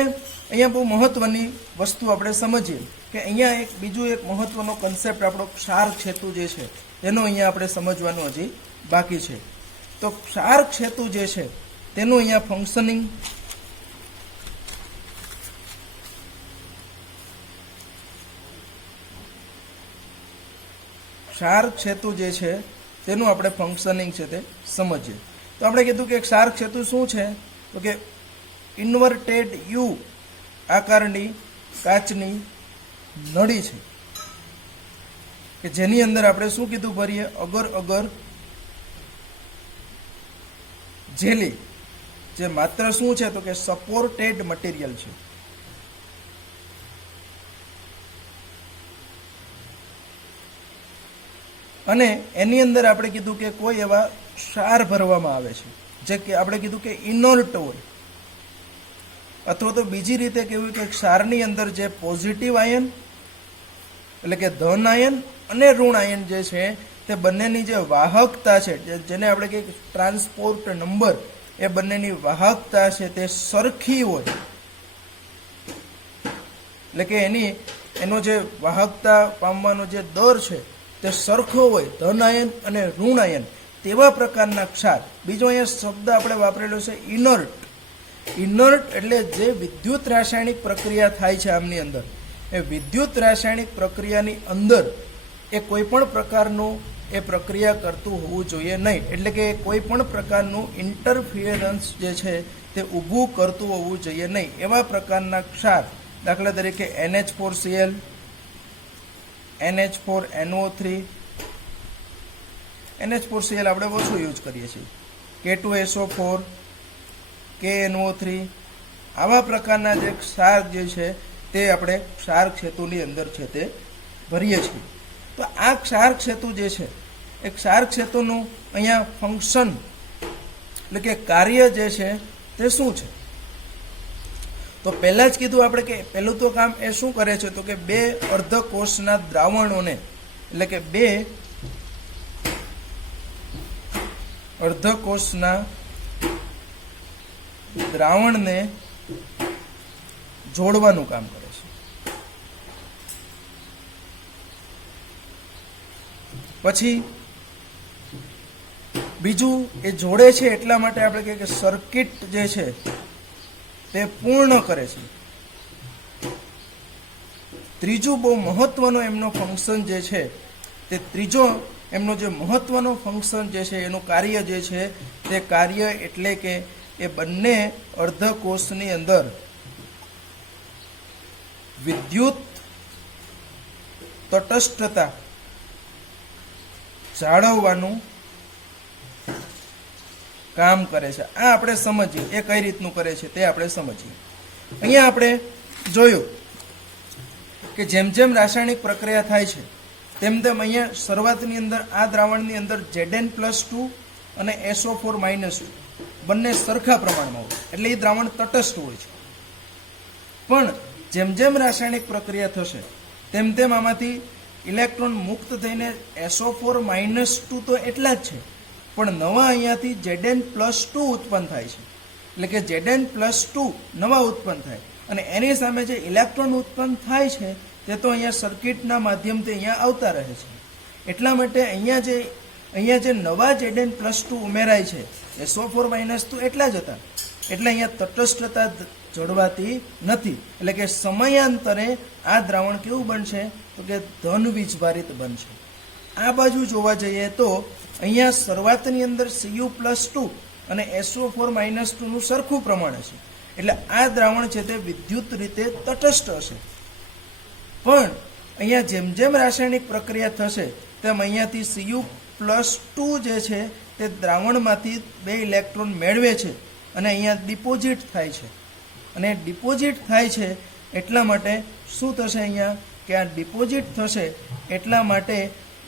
અહીંયા બહુ મહત્વની વસ્તુ આપણે સમજીએ કે અહીંયા બીજું એક મહત્વનો કન્સેપ્ટ આપણો ક્ષાર ક્ષેતુ જે છે તેનો અહીંયા આપણે સમજવાનું હજી બાકી છે. તો ક્ષાર ક્ષેતુ જે છે તેનું અહીંયા ફંક્શનિંગ ક્ષાર ક્ષેતુ જે છે તેનું આપણે ફંક્શનિંગ છે તે સમજીએ. તો આપણે કીધું કે ક્ષાર ક્ષેતુ શું છે તો કે ઇન્વર્ટેડ યુ આકારની કાચની નળી છે કે જેની અંદર આપણે શું કીધું ભરીએ, અગર અગર જેલી, જે માત્ર શું છે તો કે સપોર્ટેડ મટીરિયલ છે. અને એની અંદર આપણે કીધું કે કોઈ એવા ક્ષાર ભરવામાં આવે છે જે કે આપણે કીધું કે ઇનર્ટ હોય, અથવા તો બીજી રીતે કેવું કે ક્ષારની અંદર જે પોઝિટિવ આયન એટલે કે ધન આયન અને ઋણ આયન જે છે તે બંનેની જે વાહકતા છે, જેને આપણે કહીએ ટ્રાન્સપોર્ટ નંબર, એ બંનેની વાહકતા છે તે સરખી હોય. એટલે કે એનો જે વાહકતા પામવાનો જે દર છે તે સરખો હોય, ધન આયન અને ઋણ આયન તેવા પ્રકારના ક્ષાર. બીજો અહીંયા શબ્દ આપણે વાપરેલો છે ઇનર્ટ. ઇનર્ટ એટલે જે વિદ્યુત રાસાયણિક પ્રક્રિયા થાય છે આમની અંદર, એ વિદ્યુત રાસાયણિક પ્રક્રિયાની અંદર એ કોઈ પણ પ્રકારનું એ પ્રક્રિયા કરતું હોવું જોઈએ નહીં. એટલે કે કોઈ પણ પ્રકારનું ઇન્ટરફિયરન્સ જે છે તે ઊભું કરતું હોવું જોઈએ નહીં. એવા પ્રકારના ક્ષાર, દાખલા તરીકે NH4Cl, NH4NO3, NH4Cl આપણે ઓછું યુઝ કરીએ છીએ, K2SO4, KNO3, આવા પ્રકારના જે ક્ષાર જે છે તે આપણે ક્ષાર ક્ષેત્રની અંદર છે તે ભરીએ છીએ. તો આ ક્ષાર ક્ષેત્ર જે છે એ ક્ષાર ક્ષેત્રનું અહીંયા ફંક્શન એટલે કે કાર્ય જે છે તે શું છે? તો પહેલા જ કીધું આપણે કે પહેલું તો કામ એ શું કરે છે તો કે બે અર્ધકોષના દ્રાવણોને, એટલે કે બે અર્ધકોષના દ્રાવણને જોડવાનું કામ કરે છે. પછી બીજું એ જોડે છે એટલા માટે આપણે કહીએ કે સર્કિટ જે છે તે પૂર્ણ કરે છે. ત્રીજું બહુ મહત્વનો એમનો ફંક્શન જે છે તે ત્રીજો એમનો જે મહત્વનો ફંક્શન જે છે એનું કાર્ય જે છે તે કાર્ય એટલે કે એ બંને અર્ધકોષની અંદર વિદ્યુત તટસ્થતા જાળવવાનું કામ કરે છે. આ આપણે સમજીએ એ કઈ રીતનું કરે છે તે આપણે સમજીએ. અહીંયા આપણે જોયું કે જેમ જેમ રાસાયણિક પ્રક્રિયા થાય છે તેમ તેમ અહીંયા શરૂઆતની અંદર આ દ્રાવણની અંદર Zn+2 અને SO4- બંને સરખા પ્રમાણમાં હોય, એટલે એ દ્રાવણ તટસ્થ હોય છે. પણ જેમ જેમ રાસાયણિક પ્રક્રિયા થશે તેમ તેમ આમાંથી ઇલેક્ટ્રોન મુક્ત થઈને SO4- તો એટલા જ છે, પણ નવા અહીંયાથી Zn+2 ઉત્પન્ન થાય છે. એટલે કે Zn+2 નવા ઉત્પન્ન થાય અને એની સામે જે ઇલેક્ટ્રોન ઉત્પન્ન થાય છે તે તો અહીંયા સર્કિટના માધ્યમથી અહીંયા આવતા રહે છે. એટલા માટે અહીંયા જે નવા Zn+2 ઉમેરાય છે SO4- તો એટલા જ હતા, એટલે અહીંયા તટસ્થતા જળવાતી નથી. એટલે કે સમયાંતરે આ દ્રાવણ કેવું બનશે તો કે ધન વીજભારિત બનશે. આ બાજુ જોવા જઈએ તો અહીંયા શરૂઆતની અંદર Cu+2 અને SO4- નું સરખું પ્રમાણ હશે, એટલે આ દ્રાવણ છે તે વિદ્યુત રીતે તટસ્થ હશે. પણ અહીંયા જેમ જેમ રાસાયણિક પ્રક્રિયા થશે તેમ અહીંયાથી Cu+2 જે છે તે દ્રાવણમાંથી 2 ઇલેક્ટ્રોન મેળવે છે અને અહીંયા ડિપોઝિટ થાય છે. અને ડિપોઝિટ થાય છે એટલા માટે શું થશે અહીંયા કે આ ડિપોઝિટ થશે એટલા માટે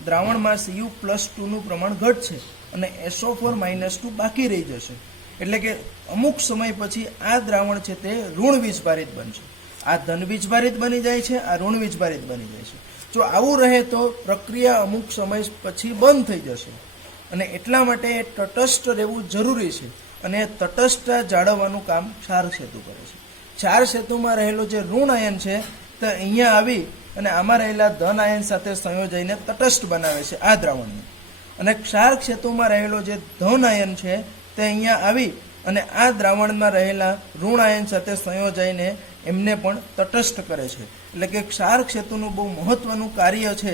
દ્રાવણમાં Cu+2 નું પ્રમાણ ઘટશે અને SO4- બાકી રહી જશે. એટલે કે અમુક સમય પછી આ દ્રાવણ છે તે ઋણ વીજભારિત બનશે. આ ધન વીજભારિત બની જાય છે, આ ઋણ વીજભારિત બની જાય છે. જો આવું રહે તો પ્રક્રિયા અમુક સમય પછી બંધ થઈ જશે અને એટલા માટે એ તટસ્થ રહેવું જરૂરી છે. અને તટસ્થતા જાળવવાનું કામ ક્ષાર સેતુ કરે છે. ક્ષાર સેતુમાં રહેલો જે ઋણ આયન છે તે અહીંયા આવી અને આમાં રહેલા ધન આયન સાથે સંયોજાઈને તટસ્થ બનાવે છે આ દ્રાવણને. અને ક્ષાર ક્ષેત્રમાં રહેલો જે ધન આયન છે તે અહીંયા આવી અને આ દ્રાવણમાં રહેલા ઋણ આયન સાથે સંયોજાઈને એમને પણ તટસ્થ કરે છે. એટલે કે ક્ષાર ક્ષેત્રનું બહુ મહત્વનું કાર્ય છે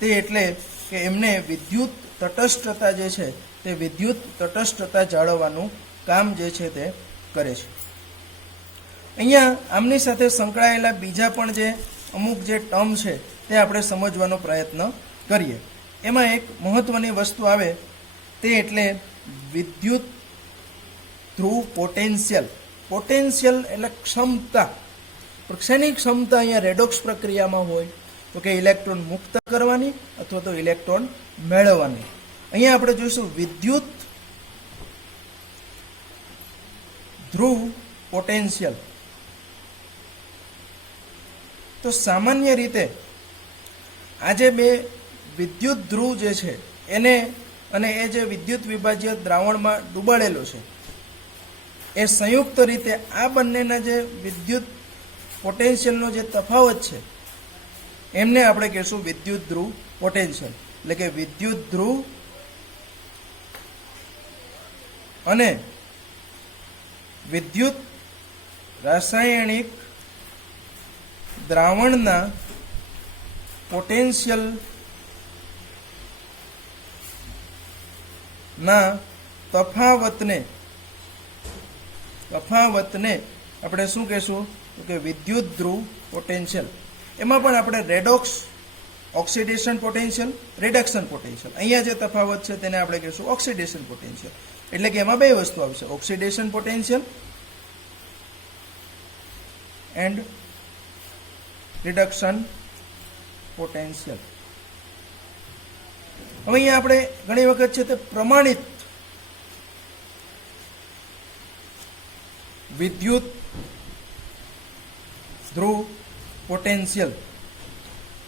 તે એટલે કે એમને વિદ્યુત તટસ્થતા જે છે તે વિદ્યુત તટસ્થતા જાળવવાનું કામ જે છે તે કરે છે. અહીંયા આમની સાથે સંકળાયેલા બીજા પણ જે અમુક જે ટર્મ છે તે આપણે સમજવાનો પ્રયત્ન કરીએ. એમાં એક મહત્વની વસ્તુ આવે તે એટલે વિદ્યુત ધ્રુવ પોટેન્શિયલ. પોટેન્શિયલ એટલે ક્ષમતા. પણ શેની ક્ષમતા અહીંયા રેડોક્સ પ્રક્રિયામાં હોય તો કે ઇલેક્ટ્રોન મુક્ત કરવાની અથવા તો ઇલેક્ટ્રોન મેળવવાની. અહીંયા આપણે જોઈશું વિદ્યુત ધ્રુવ પોટેન્શિયલ. તો સામાન્ય રીતે આજે બે વિદ્યુત ધ્રુવ જે છે એને અને એ જે વિદ્યુત વિભાજ્ય દ્રાવણમાં ડૂબાડેલો છે એ સંયુક્ત રીતે આ બંનેના જે વિદ્યુત પોટેન્શિયલનો જે તફાવત છે એમને આપણે કહેશું વિદ્યુત ધ્રુવ પોટેન્શિયલ. એટલે કે વિદ્યુત ધ્રુવ અને વિદ્યુત રાસાયણિક દ્રાવણના પોટેન્શિયલ ના તફાવતને આપણે શું કહેશું તો કે વિદ્યુત ધ્રુવ પોટેન્શિયલ. એમાં પણ આપણે redox, oxidation potential, reduction potential, અહીંયા જે તફાવત છે તેને આપણે કહેશું ઓક્સિડેશન પોટેન્શિયલ. એટલે કે એમાં બે વસ્તુ આવશે, oxidation potential and reduction potential. હવે અહીંયા આપણે ઘણી વખત છે તે પ્રમાણિત વિદ્યુત ધ્રુવ પોટેન્શિયલ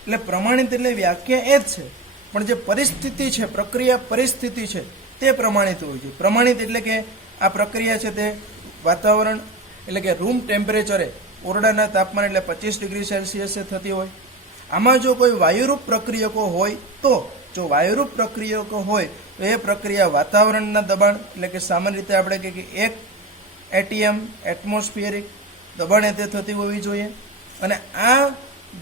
એટલે પ્રમાણિત એટલે વ્યાખ્યા એ જ છે, પણ જે પરિસ્થિતિ છે, પ્રક્રિયા પરિસ્થિતિ છે તે પ્રમાણિત હોવી જોઈએ. પ્રમાણિત એટલે કે આ પ્રક્રિયા છે તે વાતાવરણ એટલે કે રૂમ ટેમ્પરેચરે, ઓરડાના તાપમાન એટલે 25 ડિગ્રી સેલ્સિયસે થતી હોય. આમાં જો કોઈ વાયુરૂપ પ્રક્રિયકો હોય તો જો વાયુરૂપ પ્રક્રિયકો હોય તો એ પ્રક્રિયા વાતાવરણના દબાણ એટલે કે સામાન્ય રીતે આપણે કહીએ કે 1 ATM એટમોસ્ફિયરિક દબાણે તે થતી હોવી જોઈએ. અને આ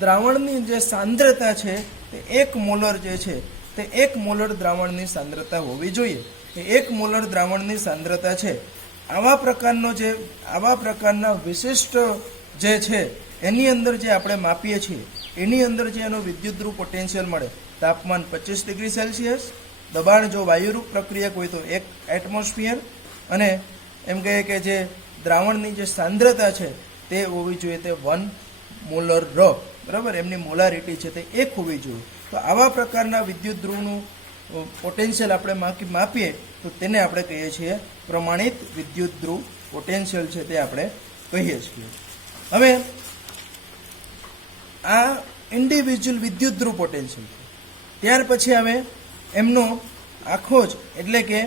દ્રાવણની જે સાંદ્રતા છે તે 1 મોલર જે છે તે 1 મોલર દ્રાવણની સાંદ્રતા હોવી જોઈએ. એ 1 મોલર દ્રાવણની સાંદ્રતા છે. આવા પ્રકારના વિશિષ્ટ જે છે એની અંદર જે આપણે માપીએ છીએ એની અંદર જે એનો વિદ્યુત ધ્રુવ પોટેન્શિયલ મળે, તાપમાન 25 ડિગ્રી સેલ્સિયસ, દબાણ જો વાયુરૂપ પ્રક્રિયા હોય તો 1 એટમોસ્ફિયર, અને એમ કહીએ કે જે દ્રાવણની જે સાંદ્રતા છે તે હોવી જોઈએ તે 1 મોલર ર, બરાબર, એમની મોલારિટી છે તે 1 હોવી જોઈએ. તો આવા પ્રકારના વિદ્યુત ધ્રુવનું પોટેન્શિયલ આપણે માપીએ તો તેને આપણે કહીએ છીએ પ્રમાણિત વિદ્યુત ધ્રુવ પોટેન્શિયલ છે તે આપણે કહીએ છીએ. હવે આ ઇન્ડિવિજ્યુઅલ વિદ્યુત ધ્રુવ પોટેન્શિયલ છે. ત્યાર પછી હવે એમનો આખો જ એટલે કે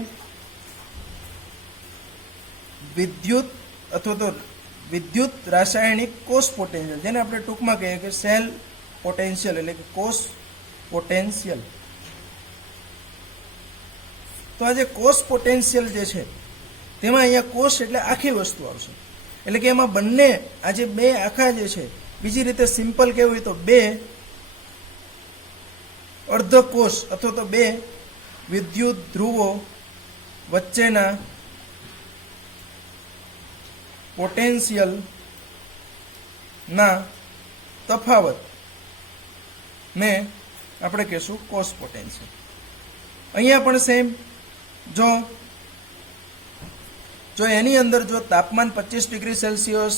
વિદ્યુત અથવા તો વિદ્યુત રાસાયણિક કોષ પોટેન્શિયલ, જેને આપણે ટૂંકમાં કહીએ કે સેલ પોટેન્શિયલ એટલે કે કોષ પોટેન્શિયલ. તો આ જે કોષ પોટેન્શિયલ જે છે તેમાં અહીંયા કોષ એટલે આખી વસ્તુ આવશે. એટલે કે એમાં બંને આ જે બે આખા જે છે, બીજી રીતે સિમ્પલ કહેવું હોય તો બે અર્ધકોષ અથવા તો બે વિદ્યુત ધ્રુવો વચ્ચેના પોટેન્શિયલ ના તફાવત ને આપણે કહેશું કોષ પોટેન્શિયલ. અહીંયા પણ સેમ, જો એની અંદર જો તાપમાન 25 ડિગ્રી સેલ્સિયસ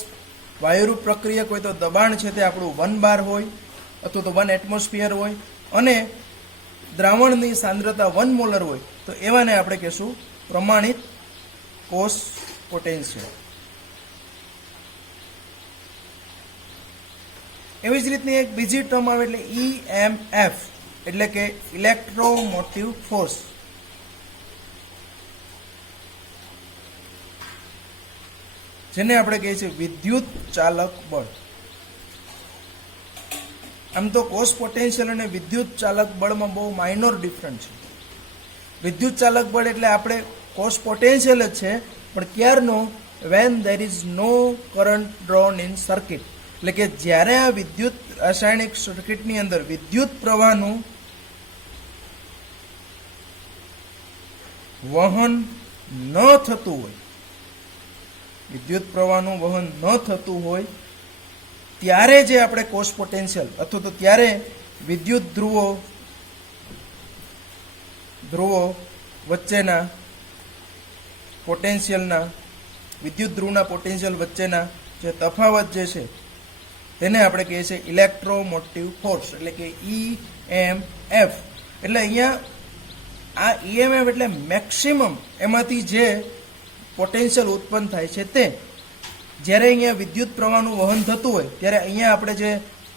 વાયુરૂપ પ્રક્રિયક હોય તો દબાણ છે તે આપણું 1 બાર હોય અથવા તો 1 એટમોસ્ફિયર હોય, અને દ્રાવણની સાંદ્રતા 1 મોલર હોય તો એવાને આપણે કહેશું પ્રમાણિત કોષ પોટેન્શિયલ. એવી જ રીતની એક બીજી ટર્મ આવે એટલે EMF એટલે કે ઇલેક્ટ્રોમોટિવ ફોર્સ. જેને આપણે કહીએ છીએ વિદ્યુત ચાલક બળ. આમ તો કોષ પોટેન્શિયલ અને વિદ્યુત ચાલક બળમાં બહુ માઇનોર ડિફરન્સ છે. વિદ્યુત ચાલક બળ એટલે આપણે કોષ પોટેન્શિયલ જ છે, પણ ક્યારનો when there is no current drawn in circuit, એટલે કે જ્યારે આ વિદ્યુત રાસાયણિક સર્કિટની અંદર વિદ્યુત પ્રવાહનું વહન ન થતું હોય વિદ્યુત પ્રવાહનું વહન ન થતું હોય ત્યારે જે આપણે કોષ પોટેન્શિયલ અથવા તો ત્યારે વિદ્યુત ધ્રુવો વચ્ચેના પોટેન્શિયલના વિદ્યુત ધ્રુવના પોટેન્શિયલ વચ્ચેના જે તફાવત જે છે તેને આપણે કહીએ છીએ ઇલેક્ટ્રોમોટિવ ફોર્સ એટલે કે EMF. એટલે અહીંયા આ EMF એટલે મેક્સિમમ એમાંથી જે પોટેન્શિયલ ઉત્પન્ન થાય છે તે જ્યારે અહીંયા વિદ્યુત પ્રવાહનું વહન થતું હોય ત્યારે અહીંયા આપણે જે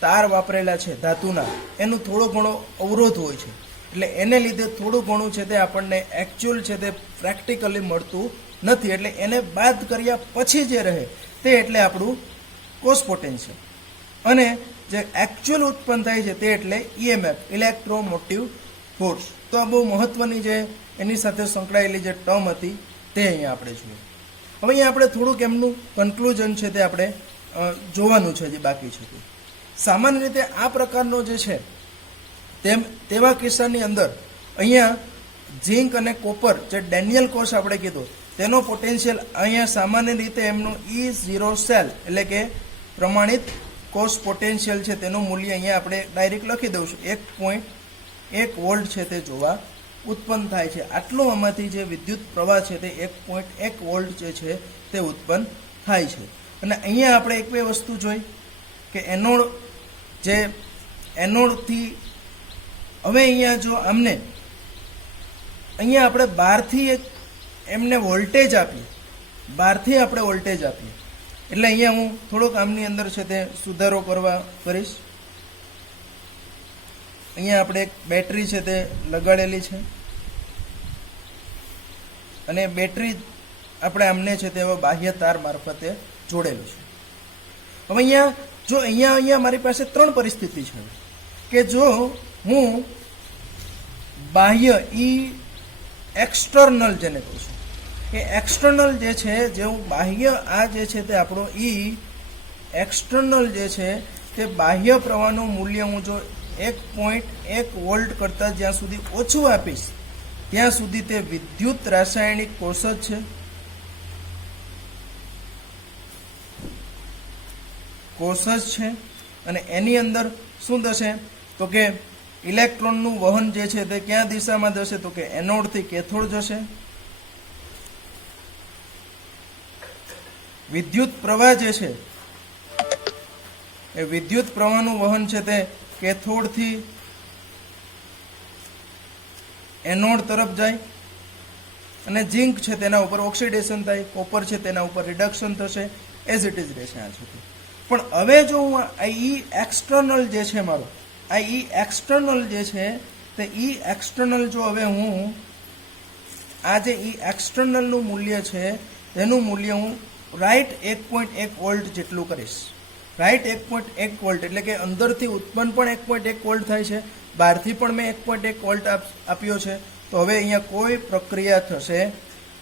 તાર વાપરેલા છે ધાતુના એનું થોડો ઘણો અવરોધ હોય છે એટલે એને લીધે થોડું ઘણું છે તે આપણને એકચ્યુઅલ છે તે પ્રેક્ટિકલી મળતું નથી. એટલે એને બાદ કર્યા પછી જે રહે તે એટલે આપણું કોષ પોટેન્શિયલ અને જે એકચ્યુઅલ ઉત્પન્ન થાય છે તે એટલે EMF ઇલેક્ટ્રોમોટિવ ફોર્સ. તો આ બહુ મહત્વની જે એની સાથે સંકળાયેલી જે ટર્મ હતી તે અહીંયા આપણે જોઈએ. હવે અહીંયા આપણે થોડુંક એમનું કન્ક્લુઝન છે તે આપણે જોવાનું છે જે બાકી છે તે. સામાન્ય રીતે આ પ્રકારનો જે છે તેવા કિસ્સાની અંદર અહીંયા ઝીંક અને કોપર જે ડેનિયલ કોષ આપણે કીધો તેનો પોટેન્શિયલ અહીંયા સામાન્ય રીતે એમનું E0 સેલ એટલે કે પ્રમાણિત કોષ પોટેન્શિયલ છે તેનું મૂલ્ય અહીંયા આપણે ડાયરેક્ટ લખી દઉં છું 1.1 વોલ્ટ છે તે જોવા ઉત્પન્ન થાય છે. આટલું આમાંથી જે વિદ્યુત પ્રવાહ છે તે 1.1 વોલ્ટ જે છે તે ઉત્પન્ન થાય છે. અને અહીંયા આપણે એક બે વસ્તુ જોઈ કે એનોડથી હવે અહીંયા જો આમને અહીંયા આપણે બહારથી એક એમને વોલ્ટેજ આપીએ એટલે અહીંયા હું થોડોક આમની અંદર છે તે સુધારો કરીશ. અહીંયા આપણે એક બેટરી છે તે લગાડેલી છે અને બેટરી આપણે આમને છે તે બાહ્ય તાર મારફતે જોડેલું છે. હવે અહીંયા મારી પાસે ત્રણ પરિસ્થિતિ છે કે જો હું બાહ્ય એક્સટર્નલ જેને કહું છું એ એક્સટર્નલ જે છે જે હું બાહ્ય આ જે છે તે આપણો એક્સટર્નલ જે છે તે બાહ્ય પ્રવાહનું મૂલ્ય હું જો 1.1 વોલ્ટ કરતાં જ્યાં સુધી ઓછું આપીશ ત્યાં સુધી તે વિદ્યુત રાસાયણિક કોષ જ છે અને એની અંદર શું થશે તો કે ઇલેક્ટ્રોનનું વહન જે છે તે કયા દિશામાં જશે તો કે એનોડથી કેથોડ જશે. વિદ્યુત પ્રવાહ જે છે એ વિદ્યુત પ્રવાહનું વહન છે તે કેથોડથી એનોડ તરફ જાય અને ઝિંક છે તેના ઉપર ઓક્સિડેશન થાય, કોપર છે તેના ઉપર રિડક્શન થશે, એઝ ઇટ ઇઝ રહેશે આ છે. પણ હવે જો હું આ એક્સટર્નલ જે છે મારો આ એક્સટર્નલ જે છે તે એક્સટર્નલ જો હવે હું આ જે એક્સટર્નલનું મૂલ્ય છે તેનું મૂલ્ય હું રાઈટ 1.1 વોલ્ટ જેટલું કરીશ. રાઈટ 1.1 વોલ્ટ એટલે કે અંદરથી ઉત્પન્ન પણ 1.1 વોલ્ટ થાય છે, બહારથી પણ મેં 1.1 વોલ્ટ આપ્યો છે. તો હવે અહીંયા કોઈ પ્રક્રિયા થશે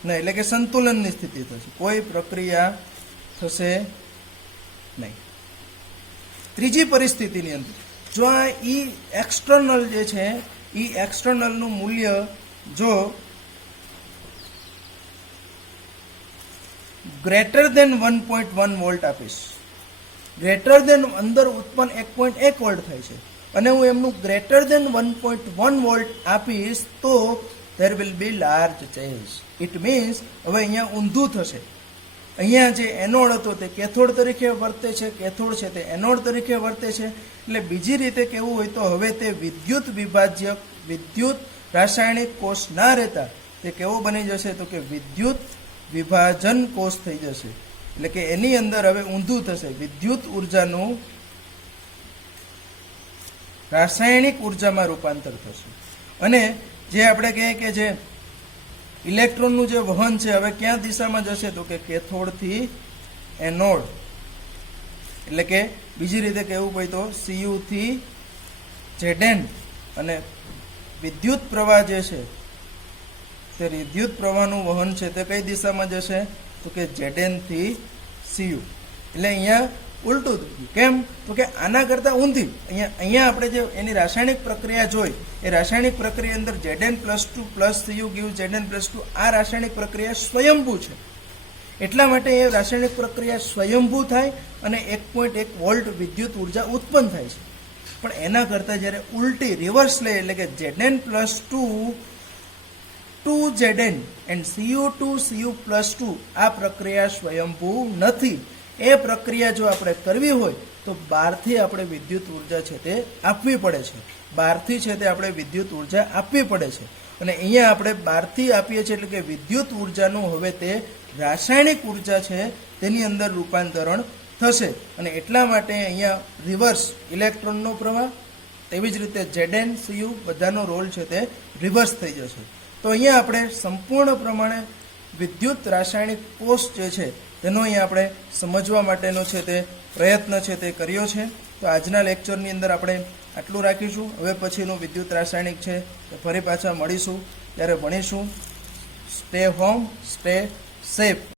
નહીં એટલે કે સંતુલનની સ્થિતિ થશે, કોઈ પ્રક્રિયા થશે નહીં. ત્રીજી પરિસ્થિતિની અંદર જો આ એક્સટર્નલ જે છે એક્સટર્નલનું મૂલ્ય જો ગ્રેટર દેન 1.1 વોલ્ટ આપીશ, ગ્રેટર દેન અંદર ઉત્પન્ન 1.1 વોલ્ટ થાય છે અને હું એમનું ગ્રેટર દેન 1.1 વોલ્ટ આપીશ તો there will be large change. It means હવે અહીંયા ઊંધું થશે. અહીંયા જે એનોડ હતો તે કેથોડ તરીકે વર્તે છે, કેથોડ છે તે એનોડ તરીકે વર્તે છે. એટલે બીજી રીતે કહેવું હોય તો હવે તે વિદ્યુત રાસાયણિક કોષ ના રહેતા તે કેવો બની જશે તો કે વિદ્યુત વિભાજન કોષ થઈ જશે. એટલે કે એની અંદર હવે ઊંધું થશે, વિદ્યુત ઉર્જાનું રાસાયણિક ઉર્જામાં રૂપાંતર થશે. અને જે આપણે કહીએ કે જે ઇલેક્ટ્રોનનું જે વહન છે હવે ક્યાં દિશામાં જશે તો કે કેથોડથી એનોડ. એટલે કે બીજી રીતે કહેવું હોય તો Cu થી Zn. અને વિદ્યુત પ્રવાહ જે છે તે વિદ્યુત પ્રવાહનું વહન છે તે કઈ દિશામાં જશે તો કે Zn થી Cu. એટલે અહીંયા ઉલટું થઈ ગયું. કેમ તો કે આના કરતાં ઊંધી અહીંયા આપણે જે એની રાસાયણિક પ્રક્રિયા જોઈ એ રાસાયણિક પ્રક્રિયા અંદર Zn+2 + Cu give Zn+2 આ રાસાયણિક પ્રક્રિયા સ્વયંભૂ છે. એટલા માટે એ રાસાયણિક પ્રક્રિયા સ્વયંભૂ થાય અને 1.1 વોલ્ટ વિદ્યુત ઉર્જા ઉત્પન્ન થાય છે. પણ એના કરતાં જ્યારે ઉલટી રિવર્સ લે એટલે કે Zn+2 2Zn એન્ડ Cu2Cu+2 આ પ્રક્રિયા સ્વયંભૂ નથી. એ પ્રક્રિયા જો આપણે કરવી હોય તો બહારથી આપણે વિદ્યુત ઉર્જા છે તે આપવી પડે છે. બહારથી છે તે આપણે વિદ્યુત ઉર્જા આપવી પડે છે. અને અહીંયા આપણે બહારથી આપીએ છીએ એટલે કે વિદ્યુત ઉર્જાનું હવે તે રાસાયણિક ઉર્જા છે તેની અંદર રૂપાંતરણ થશે. અને એટલા માટે અહીંયા રિવર્સ ઇલેક્ટ્રોનનો પ્રવાહ, તેવી જ રીતે Zn Cu બધાનો રોલ છે તે રિવર્સ થઈ જશે. તો અહીંયા આપણે સંપૂર્ણ પ્રમાણે વિદ્યુત રાસાયણિક કોષ જે છે તેનો અહીંયા આપણે સમજવા માટેનો છે તે પ્રયત્ન છે તે કર્યો છે. તો આજના લેક્ચરની અંદર આપણે આટલું રાખીશું. હવે પછીનું વિદ્યુત રાસાયણિક છે તો ફરી પાછા મળીશું, ત્યારે ભણીશું. Stay home, stay safe.